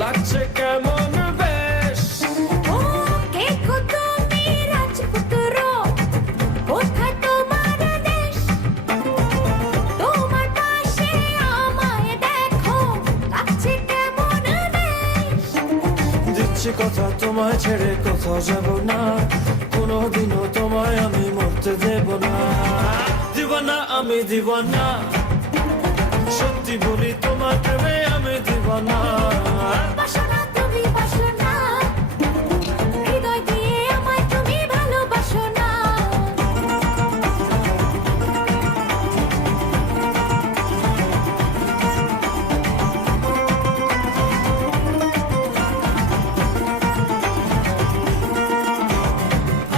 লাগছে কেমন বেশ। ও কে গো তুমি রাজপুত্র, কোথায় তোমার দেশ? তোমার পাশে আমায় দেখো, লাগছে কেমন বেশ। দিচ্ছি কথা তোমায় ছেড়ে কোথাও যাব না, কোনোদিনও তোমায় আমি মরতে দেব না। দিওয়ানা আমি দিওয়ানা, সত্যি বলি তোমার প্রেমে আমি দিওয়ানা। বাসনা তুমি বাসনা, হৃদয় দিয়ে আমায় তুমি ভালোবাসো না।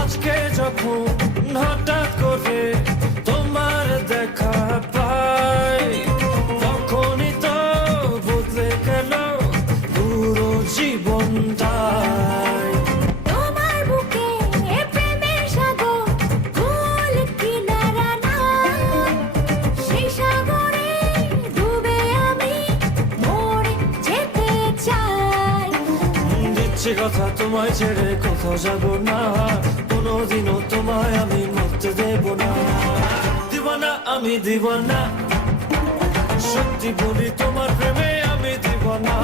আজকে যখন হঠাৎ করে তোমার দেখা পাই, তখনই তো বদলে গেল পুরো জীবনটাই। তোমার বুকে প্রেমের সাগর, কুল কিনারা নাই। সেই সাগরে ডুবে আমি মরে যেতে চাই। দিচ্ছি কথা তোমায় ছেড়ে কোথাও যাব না, কোনোদিনও তোমায় আমি মরতে দেব না। দিওয়ানা আমি দিওয়ানা, সত্যি বলি তোমার প্রেমে আমি দিওয়ানা।